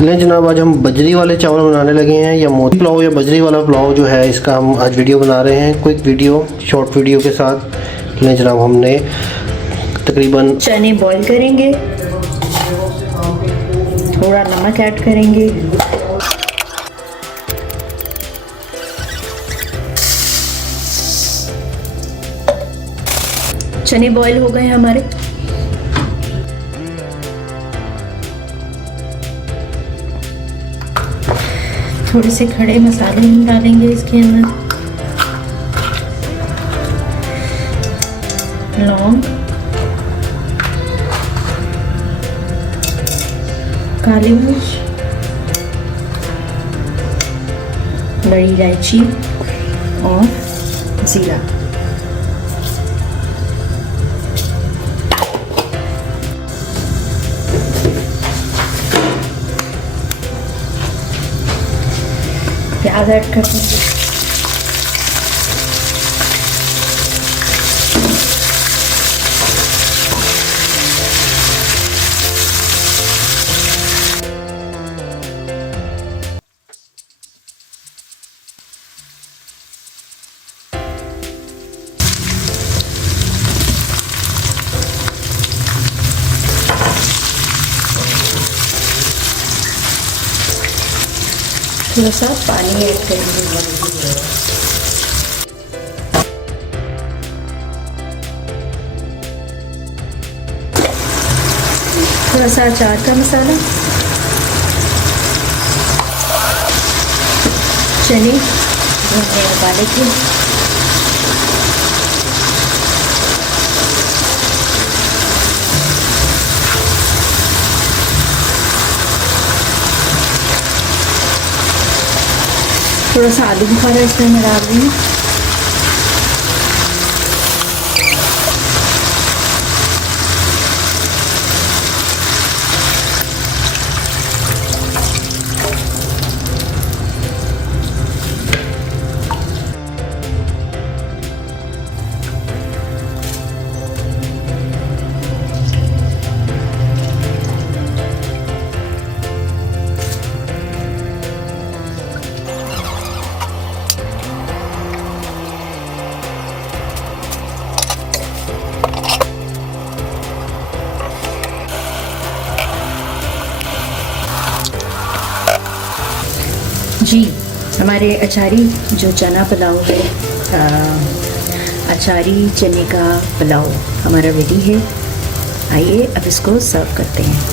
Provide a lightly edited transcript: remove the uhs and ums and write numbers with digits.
चलें जनाब, आज हम बजरी वाले चावल बनाने लगे हैं, या मोती पुलाव या बजरी वाला पुलाव जो है, इसका हम आज वीडियो बना रहे हैं। क्विक वीडियो, शॉर्ट वीडियो के साथ। चलें जनाब, हमने तकरीबन चने बॉईल करेंगे, थोड़ा नमक ऐड करेंगे, चने बॉईल हो गए हमारे। थोड़े से खड़े मसाले हम डालेंगे इसके अंदर, लौंग, काली मिर्च, बड़ी इलायची और जीरा। प्याज ऐड कर देंगे, थोड़ा सा पानी ऐड करेंगे। थोड़ा सा अचार का मसाला, चने भुनने उबाले थे, थोड़ा सा आलू बुखारा इसमें मैं डाल रही हूँ। जी, हमारे अचारी जो चना पुलाव है, अचारी चने का पुलाव हमारा रेडी है। आइए अब इसको सर्व करते हैं।